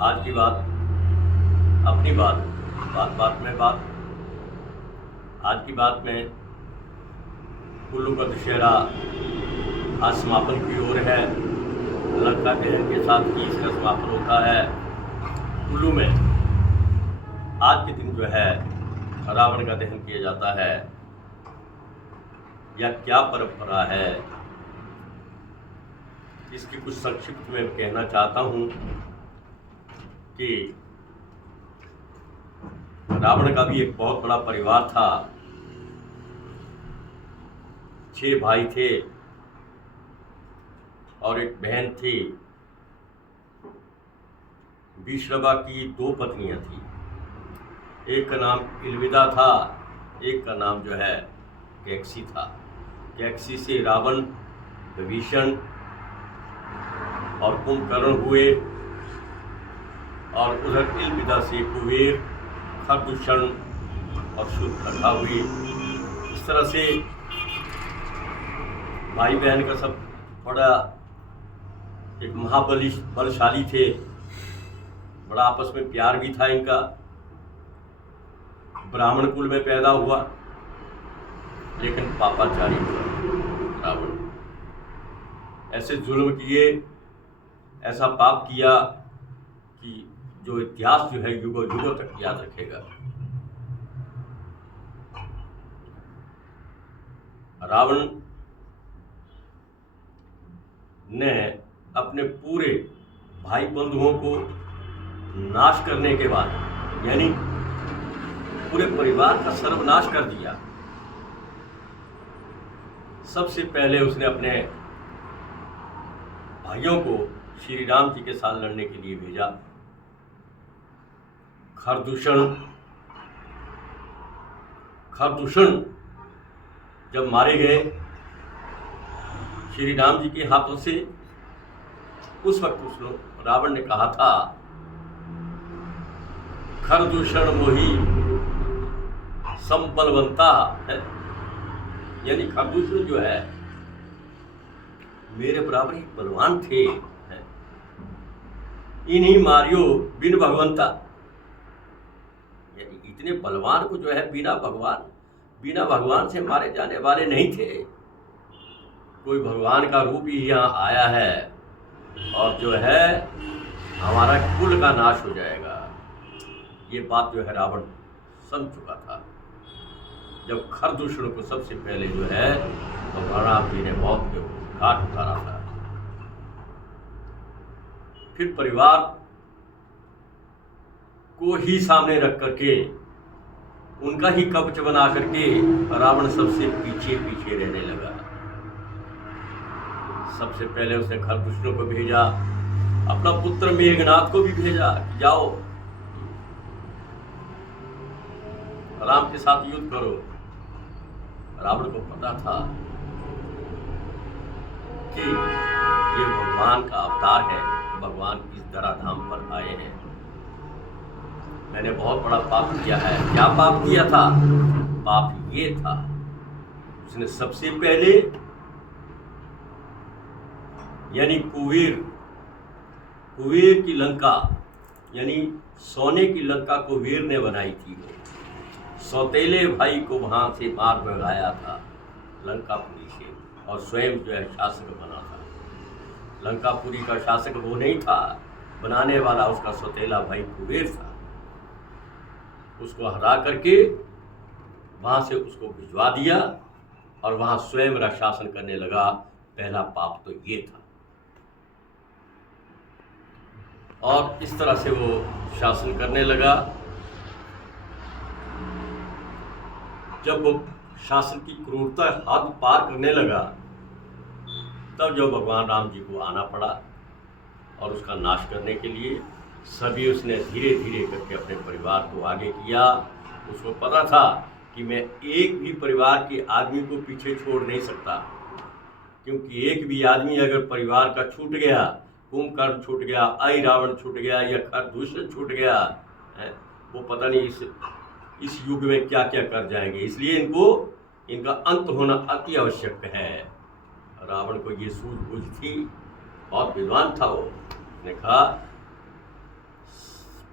आज की बात, अपनी बात, बात बात में बात। आज की बात में कुल्लू का दशहरा आज समापन की ओर है। लंका दहन के साथ ही इसका समापन होता है। कुल्लू में आज के दिन जो है रावण का दहन किया जाता है। यह क्या परंपरा है, इसकी कुछ संक्षिप्त में कहना चाहता हूँ कि रावण का भी एक बहुत बड़ा परिवार था। 6 भाई थे और एक बहन थी। विश्रवा की 2 पत्नियां थी। एक का नाम इलविदा था, एक का नाम जो है कैकसी था। कैकसी से रावण, विभीषण और कुंभकर्ण हुए और उधर इलविदा से कुबेर, खरदूषण और शूर्पणखा हुई। इस तरह से भाई बहन का सब बड़ा एक बलशाली थे। बड़ा आपस में प्यार भी था इनका। ब्राह्मण कुल में पैदा हुआ, लेकिन पापाचारी हुआ रावण। ऐसे जुल्म किए, ऐसा पाप किया कि जो इतिहास जो है युगों युगों तक याद रखेगा। रावण ने अपने पूरे भाई बंधुओं को नाश करने के बाद, यानी पूरे परिवार का सर्वनाश कर दिया। सबसे पहले उसने अपने भाइयों को श्री राम जी के साथ लड़ने के लिए भेजा। खरदूषण जब मारे गए श्री राम जी के हाथों से, उस वक्त रावण ने कहा था, खरदूषण मोही संबलवंता है। यानी खरदूषण जो है मेरे बराबर ही बलवान थे, इन्हीं मारियो बिन भगवंता। यानी इतने बलवान को जो है बिना भगवान से मारे जाने वाले नहीं थे। कोई भगवान का रूप ही यहाँ आया है और जो है हमारा कुल का नाश हो जाएगा। ये बात जो है रावण समझ चुका था। जब खरदूषण को सबसे पहले जो है तो राम जी ने मौत के घाट उतारा था। फिर परिवार को ही सामने रख करके, उनका ही कवच बना करके रावण सबसे पीछे पीछे रहने लगा। सबसे पहले उसने खरदूषण को भेजा, अपना पुत्र मेघनाथ को भी भेजा कि जाओ राम के साथ युद्ध करो। रावण को पता था कि ये भगवान का अवतार है, भगवान इस धराधाम पर आए हैं। मैंने बहुत बड़ा पाप किया है। क्या पाप किया था? पाप ये था, उसने सबसे पहले यानी कुबेर की लंका, यानी सोने की लंका कुबेर ने बनाई थी। वो सौतेले भाई को वहां से मार भगाया था लंकापुरी से, और स्वयं जो है शासक बना था। लंकापुरी का शासक वो नहीं था, बनाने वाला उसका सौतेला भाई कुबेर था। उसको हरा करके वहां से उसको भिजवा दिया और वहां स्वयं मेरा शासन करने लगा। पहला पाप तो ये था। और इस तरह से वो शासन करने लगा। जब वो शासन की क्रूरता हद पार करने लगा, तब जो भगवान राम जी को आना पड़ा और उसका नाश करने के लिए सभी उसने धीरे धीरे करके अपने परिवार को आगे किया। उसको पता था कि मैं एक भी परिवार के आदमी को पीछे छोड़ नहीं सकता, क्योंकि एक भी आदमी अगर परिवार का छूट गया, कुंभकर्ण छूट गया, आई रावण छूट गया या खरदूषण छूट गया, वो पता नहीं इस युग में क्या क्या कर जाएंगे। इसलिए इनका अंत होना अति आवश्यक है। रावण को ये सूझबूझ थी, बहुत विद्वान था वो। उसने कहा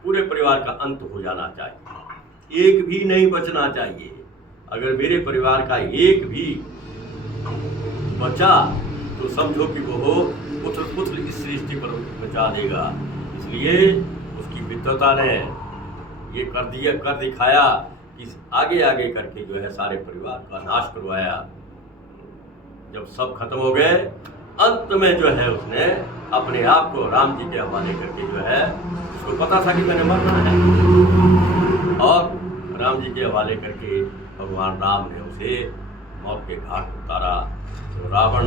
पूरे परिवार का अंत हो जाना चाहिए, एक भी नहीं बचना चाहिए। अगर मेरे परिवार का एक भी बचा तो समझो कि वो पुत्र पुत्र इस सृष्टि पर बचा देगा। इसलिए उसकी विद्वता ने ये कर दिखाया कि आगे आगे करके जो है सारे परिवार का नाश करवाया। जब सब खत्म हो गए, अंत में जो है उसने अपने आप को राम जी के हवाले करके जो है, उसको पता था कि मैंने मरना है, और राम जी के हवाले करके भगवान राम ने उसे मौत के घाट उतारा। तो रावण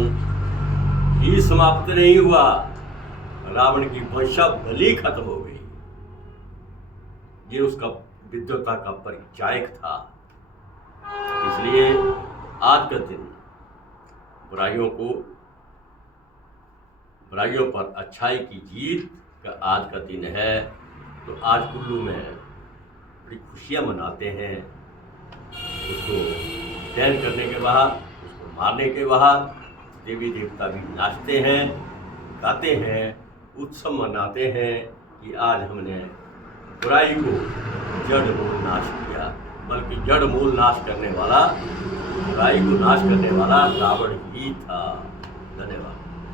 ही समाप्त नहीं हुआ, रावण की वंशावली खत्म हो गई। ये उसका विद्वता का परिचायक था। इसलिए आज का दिन बुराइयों पर अच्छाई की जीत का आज का दिन है। तो आज कुल्लू में बड़ी खुशियाँ मनाते हैं। उसको दैन करने के बाद, उसको मारने के बाद देवी देवता भी नाचते हैं, गाते हैं, उत्सव मनाते हैं कि आज हमने बुराई को जड़ मूल नाश किया। बल्कि जड़ मूल नाश करने वाला, बुराई को नाश करने वाला रावण ही था। धन्यवाद।